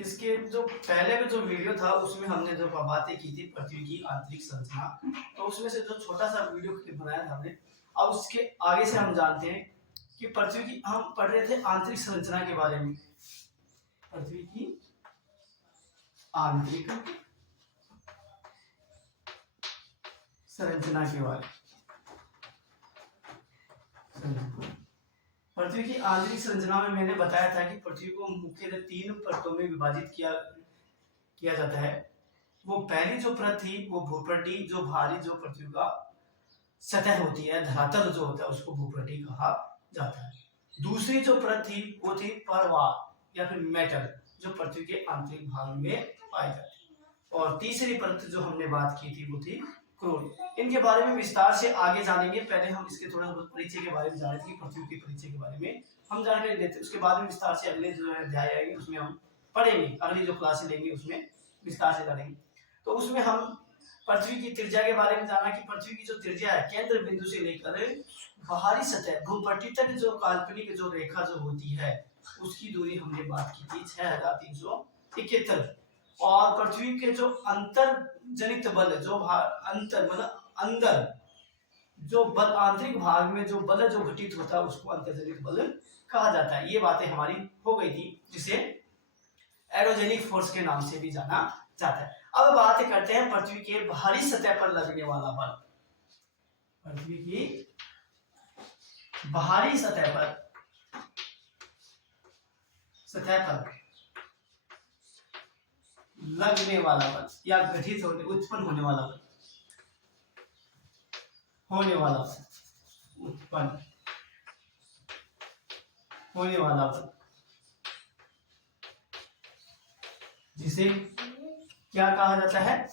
इसके जो पहले में जो वीडियो था उसमें हमने जो बातें की थी पृथ्वी की आंतरिक संरचना, तो उसमें से जो छोटा सा वीडियो क्लिप बनाया था हमने। अब उसके आगे से हम जानते हैं कि पृथ्वी की, हम पढ़ रहे थे आंतरिक संरचना के बारे में, पृथ्वी की आंतरिक संरचना के बारे में। पृथ्वी की आंतरिक संरचना में मैंने बताया था कि पृथ्वी को मुख्यतः 3 परतों में विभाजित किया जाता है। वो पहली जो परत थी वो भूपटल, जो भारी जो पृथ्वी का सतह होती है, धरातल जो होता है उसको भूपटल कहा जाता है। दूसरी जो परत थी वो थी परवाल या फिर मेटल, जो पृथ्वी के आंतरिक भाग में पाई जाती है। और तीसरी परत जो हमने बात की थी वो थी क्रोड। इनके बारे में विस्तार से आगे जानेंगे। पहले हम इसके थोड़ा बहुत परिचय के बारे में जाने थे, पृथ्वी के परिचय के बारे में हम जानकारी लेते, उसके बाद में विस्तार से अगले जो अध्याय आएंगे उसमें हम पढ़ेंगे, अगली जो क्लासें लेंगे उसमें विस्तार से जानेंगे। तो उसमें हम पृथ्वी की त्रिज्या के बारे में जाना कि पृथ्वी की जो त्रिज्या है केंद्र बिंदु से लेकर बाहरी सतह भूपटल तक जो काल्पनिक जो रेखा जो होती है उसकी दूरी हमने बात की थी 6371। और पृथ्वी के जो अंतर जनित बल, जो अंतर मतलब अंदर जो बल, आंतरिक भाग में जो बल जो घटित होता है उसको अंतर्जनित बल कहा जाता है। ये बातें हमारी हो गई थी, जिसे एरोजेनिक फोर्स के नाम से भी जाना जाता है। अब बात करते हैं पृथ्वी के बाहरी सतह पर लगने वाला बल। पृथ्वी की बाहरी सतह पर लगने वाला बल या गठित होने, उत्पन्न होने वाला बल, उत्पन्न होने वाला बल, जिसे क्या कहा जाता है,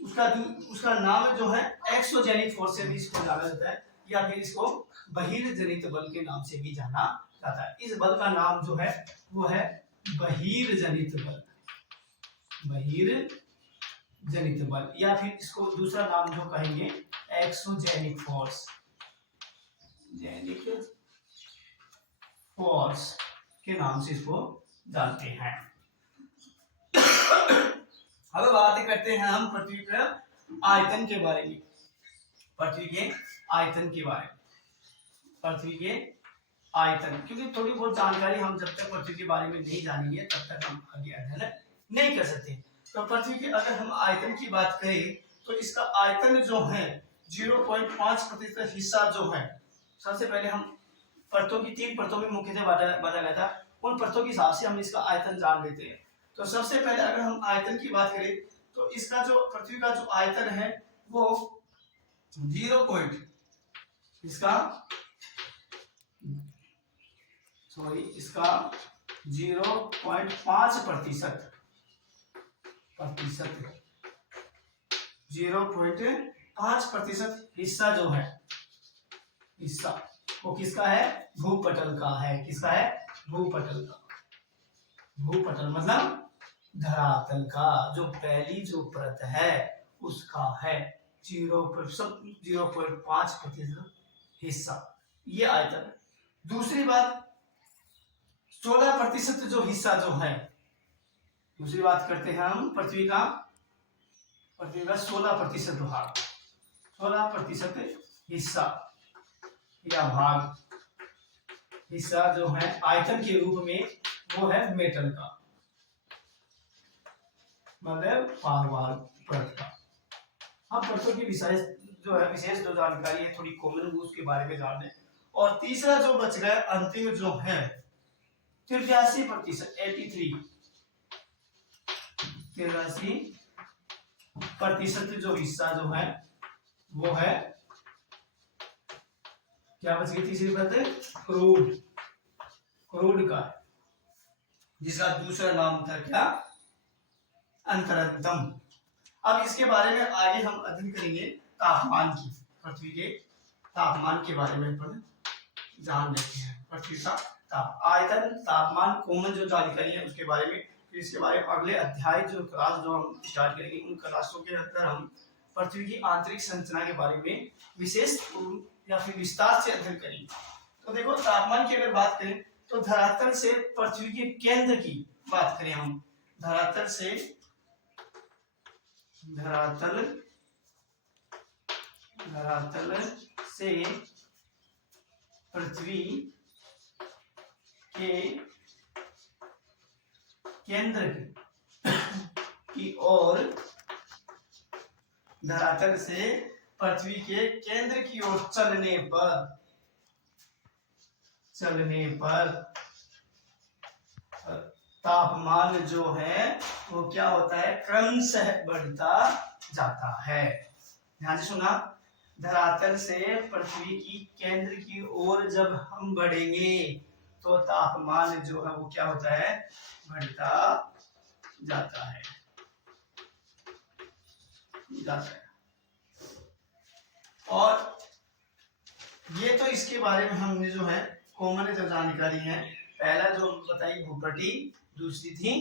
उसका नाम जो है एक्सोजेनिक फोर्स से भी इसको जाना जाता है, या फिर इसको बहिर्जनित बल के नाम से भी जाना जाता है। इस बल का नाम जो है वो है बहिर्जनित बल, बहिर्जनित बल, या फिर इसको दूसरा नाम जो कहेंगे एक्सोजेनिक फोर्स, जेनिक फोर्स के नाम से इसको जानते हैं। अब बात करते हैं हम पृथ्वी के आयतन के बारे में, पृथ्वी के आयतन के बारे में, पृथ्वी के आयतन, क्योंकि थोड़ी बहुत जानकारी हम जब तक पृथ्वी के बारे में नहीं जानेंगे तब तक हम आगे अध्ययन नहीं कर सकते। तो पृथ्वी के अगर हम आयतन की बात करें तो इसका आयतन जो है 0.5% हिस्सा जो है, सबसे पहले हम परतों की 3 परतों में मुख्यतः बांटा गया था, उन परतों के हिसाब से हम इसका आयतन जान लेते हैं। तो सबसे पहले अगर हम आयतन की बात करें तो इसका जो पृथ्वी का जो आयतन है वो 0.5%, 0.5% हिस्सा जो है, हिस्सा वो किसका है, भूपटल का है। किसका है, भूपटल का। भूपटल मतलब धरातल का, जो पहली जो परत है उसका है 0.5% हिस्सा, ये आयतन। दूसरी बात 16% जो हिस्सा जो है, दूसरी बात करते हैं हम पृथ्वी का 16% भाग, 16% हिस्सा या भाग, हिस्सा जो है आयतन के रूप में वो है मेटल का, मतलब पारवाल परत का। हम परतों की विशेष जो जानकारी है थोड़ी कॉमन वो उसके बारे में जान लें। और तीसरा जो बच गया अंतिम जो है 83%, 83% जो हिस्सा जो है वो है क्या बच गई, तीसरी परत क्रूड का, जिसका दूसरा नाम था क्या, अंतरंगम। अब इसके बारे में आगे हम अध्ययन करेंगे तापमान की, पृथ्वी के तापमान के बारे में जान लेते हैं। पृथ्वी का आयतन, तापमान, कॉमन जो जानकारी है उसके बारे में, फिर इसके बारे में अगले अध्याय जो क्लास जो हम स्टार्ट करेंगे उन क्लासों के अंदर हम पृथ्वी की आंतरिक संरचना के बारे में विशेष या फिर विस्तार से अध्ययन करेंगे। तो देखो तापमान की अगर बात करें तो धरातल से पृथ्वी के केंद्र की बात करें हम, धरातल से पृथ्वी के केंद्र की ओर, धरातल से पृथ्वी के केंद्र की ओर चलने पर तापमान जो है वो क्या होता है, क्रमशः बढ़ता जाता है। ध्यान से सुना, धरातल से पृथ्वी की केंद्र की ओर जब हम बढ़ेंगे तो तापमान जो है वो क्या होता है, बढ़ता जाता है। और ये तो इसके बारे में हमने जो है कॉमन जो जानकारी है, पहला जो बताई भूपटि, दूसरी थी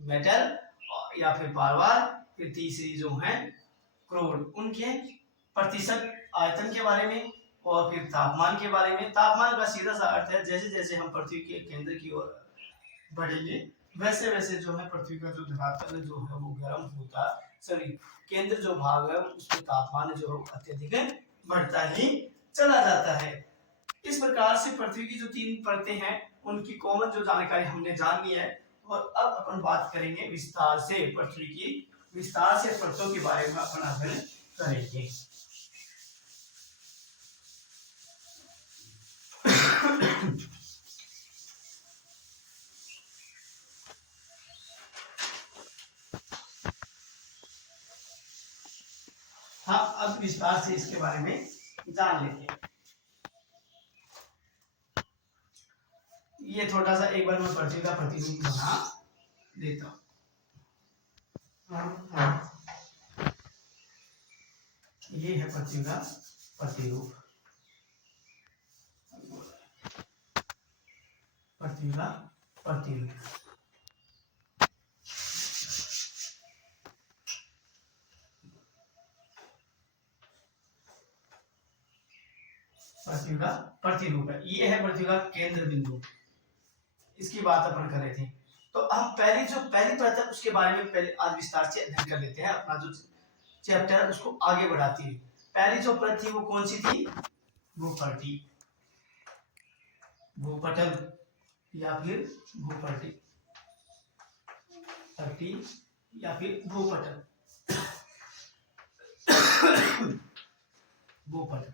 मेटल या फिर पारवार, फिर तीसरी जो है क्रोड, उनके प्रतिशत आयतन के बारे में, और फिर तापमान के बारे में। तापमान का सीधा सा अर्थ है जैसे जैसे हम पृथ्वी के केंद्र की ओर बढ़ेंगे वैसे वैसे जो है पृथ्वी का जो धरातल जो है वो गर्म होता, सॉरी केंद्र जो भाग है उसमें तापमान जो है अत्यधिक बढ़ता ही चला जाता है। इस प्रकार से पृथ्वी की जो 3 परतें हैं उनकी कॉमन जो जानकारी हमने जान ली है। और अब अपन बात करेंगे विस्तार से पृथ्वी की विस्तार से परतों के बारे में अपन अध्ययन करेंगे। हाँ, अब विस्तार से इसके बारे में जान लेते हैं। ये थोड़ा सा एक बार मैं पृथ्वी का प्रतिरूप बना देता हूं। ये है पृथ्वी का प्रतिरूप, पृथ्वी का प्रतिरूप। पृथ्वी का प्रतिरूप है, ये है पृथ्वी का केंद्र बिंदु, इसकी बात अपन कर रहे थे। तो हम पहली परत है उसके बारे में पहले आज विस्तार से अध्ययन कर लेते हैं, अपना जो चैप्टर है उसको आगे बढ़ाती है। पहली जो परत थी वो कौन सी थी, भूपटल, भूपटल या फिर भूपटल, या फिर भूपटल, भूपटल,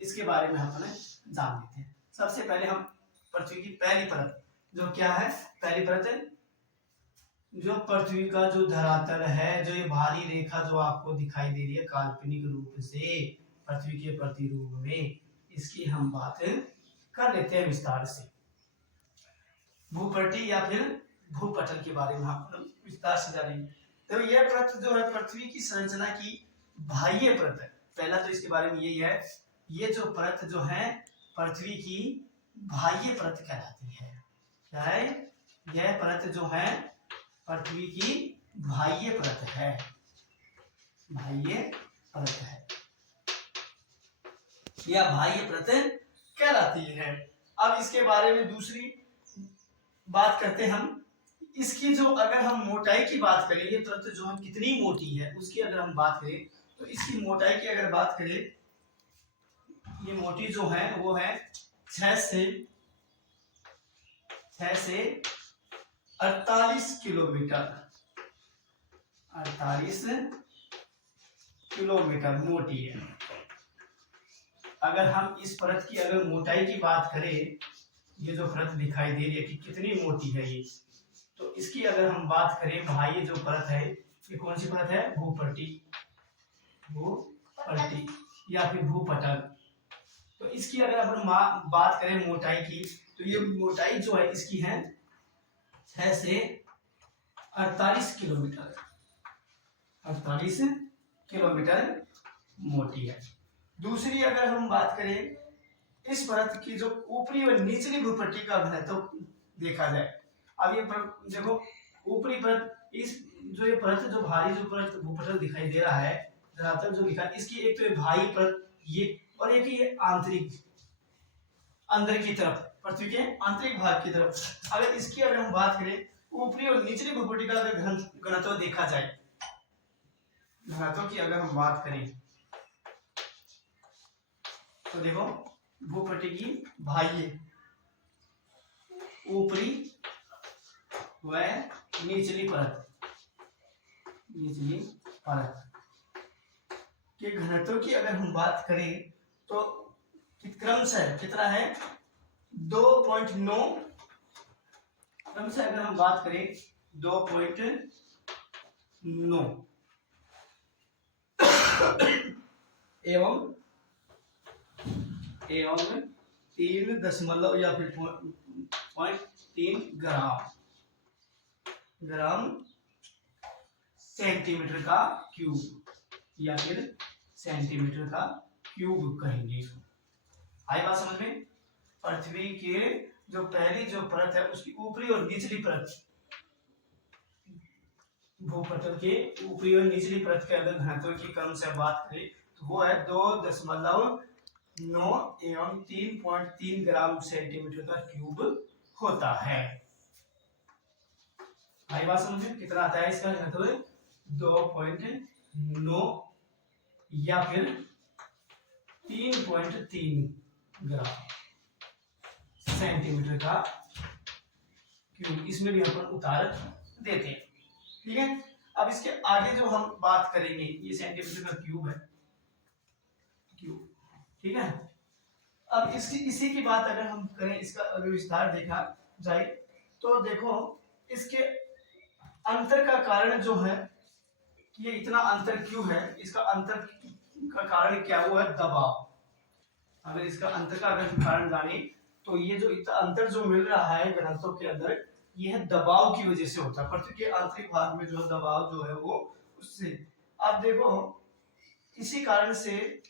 इसके बारे में अपन जान लेते हैं। सबसे पहले हम पृथ्वी की पहली परत जो क्या है, पहली परत जो पृथ्वी का जो धरातल है, जो ये भारी रेखा जो आपको दिखाई दे रही है काल्पनिक रूप से पृथ्वी के प्रतिरूप में, इसकी हम बात कर लेते हैं विस्तार से। भूपटल या फिर भूपटल के बारे में हम विस्तार से जानेंगे। तो यह परत जो है पृथ्वी की संरचना की बाह्य परत है। पहला तो इसके बारे में यही है, ये जो परत जो है पृथ्वी की बाह्य परत कहलाती है। क्या है, यह परत जो है पृथ्वी की बाह्य परत है, बाह्य परत है, यह बाह्य परत कहलाती है। अब इसके बारे में दूसरी बात करते हम, इसकी जो अगर हम मोटाई की बात करें, ये परत जो है कितनी मोटी है उसकी अगर हम बात करें तो इसकी मोटाई की अगर बात करें, ये मोटी जो है वो है 6 से 48 किलोमीटर, 48 किलोमीटर मोटी है। अगर हम इस परत की अगर मोटाई की बात करें, ये जो परत दिखाई दे रही है कि कितनी मोटी है ये, तो इसकी अगर हम बात करें बाह्य जो परत है, ये कौन सी परत है, भूपटल, भूपटल या फिर भूपटल। तो इसकी अगर अपन बात करें मोटाई की, तो ये मोटाई जो है इसकी है 6 से 48 किलोमीटर, 48 किलोमीटर मोटी है। दूसरी अगर हम बात करें इस परत की जो ऊपरी और निचली भूपट्टी का घनत्व देखा जाए, अब ये देखो ऊपरी परत, इस जो ये परत जो भारी जो परत भूपटल दिखाई दे रहा है, धरातल जो दिखा, इसकी एक तो ये भारी परत ये, और एक ये आंतरिक अंदर की तरफ पृथ्वी के आंतरिक भाग की तरफ। अगर हम बात करें ऊपरी और निचली भूपट्टी का अगर घनत्व देखा जाए, घनत्व की अगर हम बात करें तो देखो भूपट्टी की बाह्य, ऊपरी व निचली परत के घनत्व की अगर हम बात करें तो क्रमशः कितना है 2.9, क्रमशः अगर हम बात करें 2.9 एवं 3 या फिर 0.3 ग्राम सेंटीमीटर का क्यूब या फिर सेंटीमीटर का क्यूब कहेंगे। आई बात समझ में? पृथ्वी के जो पहली जो परत है उसकी ऊपरी और निचली परत, भूपटल के ऊपरी और निचली परत के अगर घनत्व की क्रम से बात करें तो वो है 2.9 एवं 3.3 ग्राम सेंटीमीटर का क्यूब होता है। आई बात समझ में? कितना आता है इसका घनत्व? 2.9 या फिर 3.3 ग्राम सेंटीमीटर का क्यूब, इसमें भी अपन उतार देते हैं। ठीक है, अब इसके आगे जो हम बात करेंगे ये सेंटीमीटर का क्यूब है, क्यूब। ठीक है, अब इसी की बात अगर हम करें, इसका अगर विस्तार देखा जाए तो देखो इसके अंतर का कारण जो है, ये इतना अंतर क्यों है, इसका अंतर का कारण क्या हुआ है? दबाव। अगर इसका अंतर का अगर कारण जाने तो ये जो इतना अंतर जो मिल रहा है घनत्व के अंदर, यह दबाव की वजह से होता है। पृथ्वी के आंतरिक भाग में जो दबाव जो है वो उससे। अब देखो इसी कारण से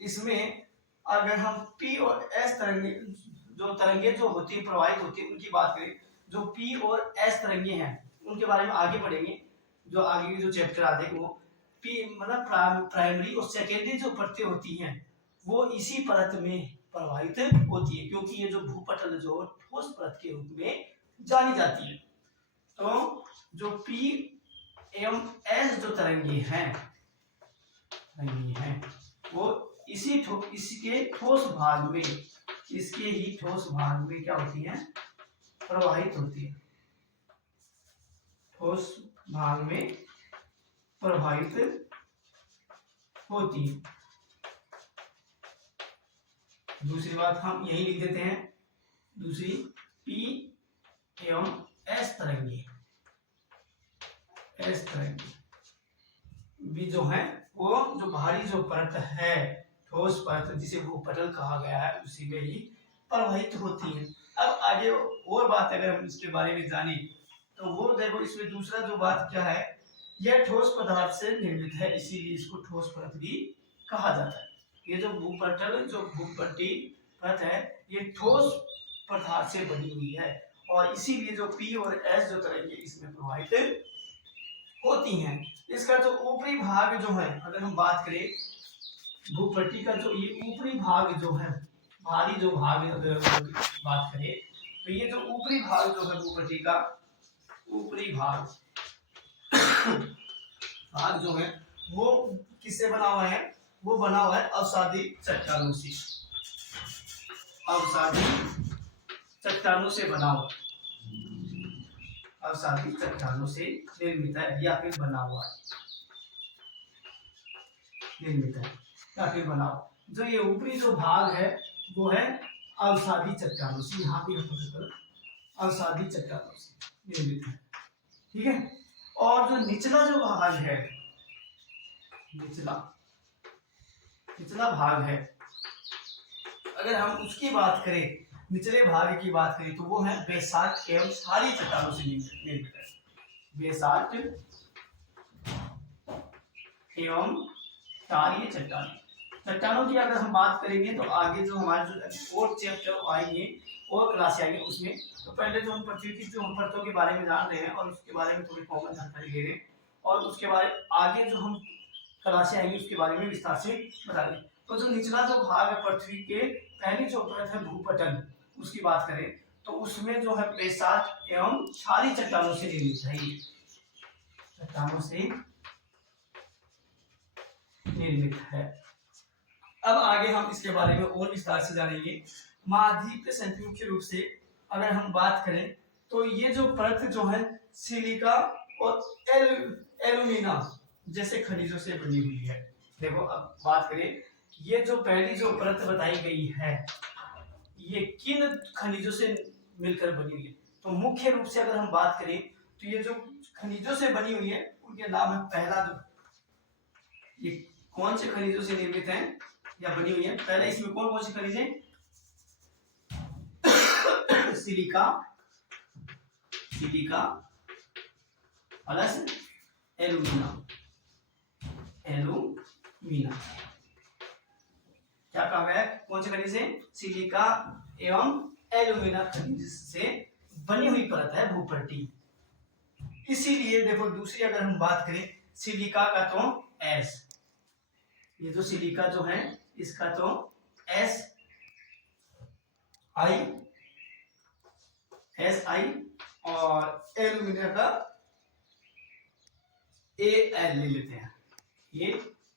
इसमें अगर हम P और S तरंगे जो होती है, प्रवाहित होती है, उनकी बात करें, जो P और S तरंगे हैं उनके बारे में आगे पढ़ेंगे, जो आगे के जो चैप्टर आते हैं वो P मतलब प्राइमरी और सेकेंडरी जो परतें होती हैं वो इसी परत में प्रवाहित होती है, क्योंकि ये जो भूपटल जो ठोस परत के रूप में जानी जाती है। तो जो P एवं S जो तरंगे हैं वो इसके ठोस भाग में, इसके ही ठोस भाग में क्या होती है? प्रवाहित होती है, ठोस भाग में प्रवाहित होती है। दूसरी बात हम यही लिख देते हैं, दूसरी P एवं S तरंगे भी जो है वो जो बाहरी जो परत है, ठोस परत जिसे भूपटल कहा गया है, उसी में ही प्रवाहित होती है। अब आगे और बात अगर हम इसके बारे में जाने तो वो देखो इसमें दूसरा जो बात क्या है, यह ठोस पदार्थ से निर्मित है, इसीलिए इसको ठोस परत भी कहा जाता है। ये जो भूपटल जो भूपट्टी परत है ये ठोस पदार्थ से बनी हुई है और इसीलिए जो P और S जो तरंगे इसमें प्रवाहित होती हैं। इसका जो ऊपरी भाग जो है, अगर हम बात करें भूपट्टी का जो ये ऊपरी भाग जो है, भारी जो भाग अगर बात करें तो ये जो ऊपरी भाग जो है भूपट्टी का ऊपरी भाग जो है वो किससे बना हुआ है? वो बना हुआ है अवसादी चट्टानों से, अवसादी चट्टानों से बना हुआ, अवसादी चट्टानों से निर्मित है या फिर बना हुआ है, निर्मित है या फिर बना हुआ। जो ये ऊपरी जो भाग है वो है अवसादी चट्टानों से, यहाँ भी अवसादी चट्टानों से निर्मित है। ठीक है, और जो निचला जो भाग है, निचला भाग है, अगर हम उसकी बात करें, निचले भाग की बात करें तो वो है बेसाल्ट एवं क्षारीय चट्टानों से निर्मित है, बेसाल्ट एवं क्षारीय चट्टानों की अगर हम बात करेंगे तो आगे जो हमारे जो और चैप्टर आएंगे और क्लास आएंगे उसमें, तो पहले जो हम पृथ्वी की जो हम परतों के बारे में जान रहे हैं और उसके बारे में थोड़ी कॉमन जानकारी ले रहे हैं और उसके बारे आगे जो हम क्लासें आएंगी उसके बारे में विस्तार से बता दें। तो जो निचला जो भाग है पृथ्वी के, पहली जो परत है भूपटल, उसकी बात करें तो उसमें जो है बेसात एवं क्षारीय चट्टानों से निर्मित है, ये चट्टानों से निर्मित है। अब आगे हम इसके बारे में और विस्तार से जानेंगे। महाद्वीप संयुक्त मुख्य रूप से अगर हम बात करें तो ये जो परत जो है सिलिका और एल्यूमिना जैसे खनिजों से बनी हुई है। देखो अब बात करें, ये जो पहली जो परत बताई गई है ये किन खनिजों से मिलकर बनी हुई है, तो मुख्य रूप से अगर हम बात करें तो ये जो खनिजों से बनी हुई है उनके नाम है, पहला जो ये कौन से खनिजों से निर्मित है या बनी हुई है, पहले इसमें कौन कौन से खनिज है, silica, silica plus alumina, alumina क्या कहा गया है, कौन से खनिज से, सिलिका एवं एल्यूमिना खनिज से बनी हुई परत है भूपट्टी। इसीलिए देखो दूसरी अगर हम बात करें सिलिका का तो एस, ये जो सिलिका जो है इसका तो एस आई और एल्यूमिनियम का ए एल ले लेते हैं, ये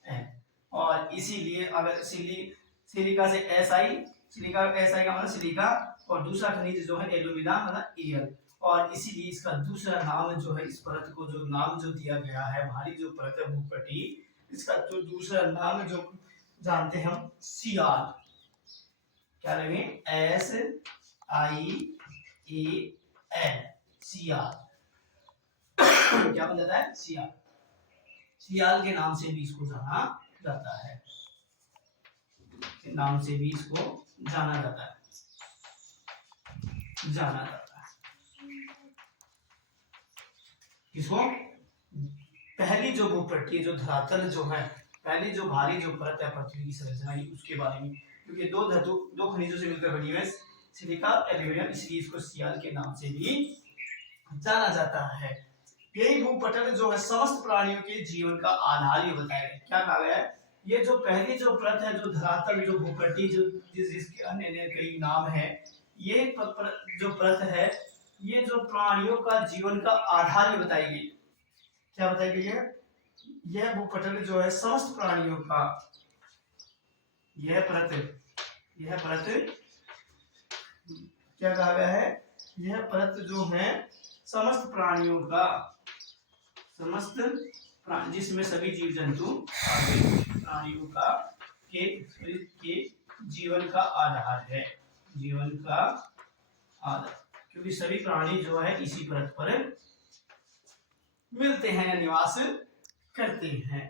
एल, और इसीलिए अगर सिलिका से S I, silica S I का मतलब सिलिका और दूसरा खनिज जो है एल्यूमिना मतलब एल, और इसीलिए इसका दूसरा नाम जो है, इस परत को जो नाम जो दिया गया है भारी जो परत है भूपट्टी, इसका जो दूसरा नाम जो जानते हैं हम सियाल, क्या लेंगे, एस आई ए एल, सियाल क्या बन जाता है, सियाल, सियाल के नाम से भी इसको जाना जाता है, नाम से भी इसको जाना जाता है, जाना जाता है। इसको पहली जो भूपट्टी जो धरातल जो है, पहली जो भारी जो परत है पृथ्वी की संरचना उसके बारे में, क्योंकि दो खनिजों से मिलकर बनी है सिलिका एल्यूमिनियम, इसलिए इसको सियाल के नाम से भी जाना जाता है। यही भूपटल जो है समस्त प्राणियों के जीवन का आधार ही बताया गया। क्या कहा गया है, ये जो पहली जो परत है जो धरातल जो भूपट्टी जो जिसके अन्य कई नाम है, ये जो परत है ये जो प्राणियों का जीवन का आधार ही बताई गई। क्या बताई गई है, यह भूपटल जो है समस्त प्राणियों का, यह परत क्या कहा गया है, यह परत जो है समस्त प्राणियों का, समस्त जिसमें सभी जीव जंतु प्राणियों का के जीवन का आधार है, जीवन का आधार, क्योंकि सभी प्राणी जो है इसी परत पर मिलते हैं या निवास करते हैं।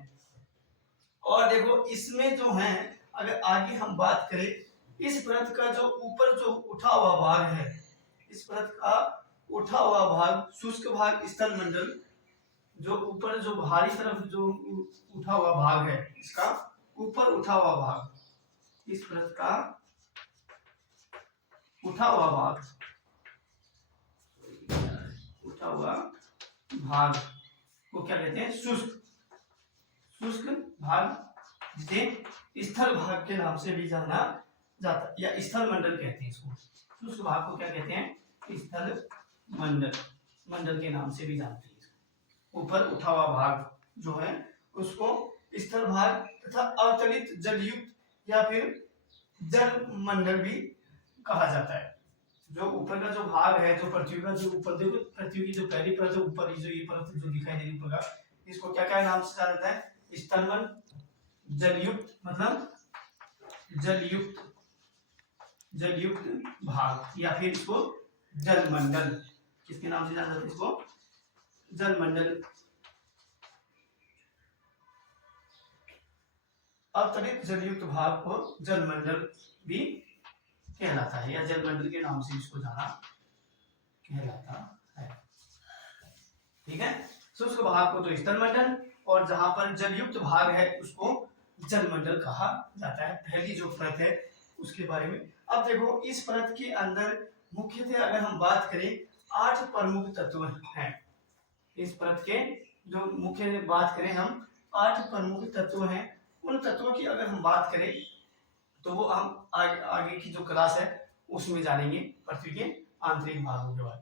और देखो इसमें जो है अगर आगे हम बात करें, इस परत का जो ऊपर जो उठा हुआ भाग है, इस परत का उठा हुआ भाग, शुष्क भाग, स्थल मंडल, जो ऊपर जो भारी तरफ जो उठा हुआ भाग है, इसका ऊपर उठा हुआ भाग, इस परत का उठा हुआ भाग, उठा हुआ भाग को क्या कहते हैं, शुष्क भाग, जिसे स्थल भाग के नाम से भी जाना जाता या स्थल मंडल कहते हैं इसको। शुष्क भाग को क्या कहते हैं, स्थल मंडल के नाम से भी जानते हैं। ऊपर उठा हुआ भाग जो है उसको स्थल भाग तथा अवतलित जलयुक्त या फिर जल मंडल भी कहा जाता है। जो ऊपर का जो भाग है, जो पृथ्वी का जो ऊपर देखो, पृथ्वी की जो पहली परत है ऊपर जो ये परत जो दिखाई दे रही ऊपर का, इसको क्या क्या नाम से जाना जाता है, स्थलमंडल, जलयुक्त मतलब जलयुक्त भाग, या फिर इसको जलमंडल, किसके नाम से जाना जाता है, इसको जलमंडल। अवतलित जलयुक्त भाग को जलमंडल भी कहलाता है या जलमंडल के नाम से इसको जाना कहलाता है। ठीक है, शुष्क भाग को तो स्थल मंडल और जहां पर जलयुक्त भाग है उसको जलमंडल कहा जाता है। पहली जो परत है उसके बारे में। अब देखो इस परत के अंदर मुख्यतः अगर हम बात करें 8 प्रमुख तत्व हैं। इस परत के जो मुख्य बात करें हम 8 प्रमुख तत्व हैं। उन तत्वों की अगर हम बात करें तो वो हम आगे की जो क्लास है उसमें जानेंगे पृथ्वी के आंतरिक भागों के बारे में।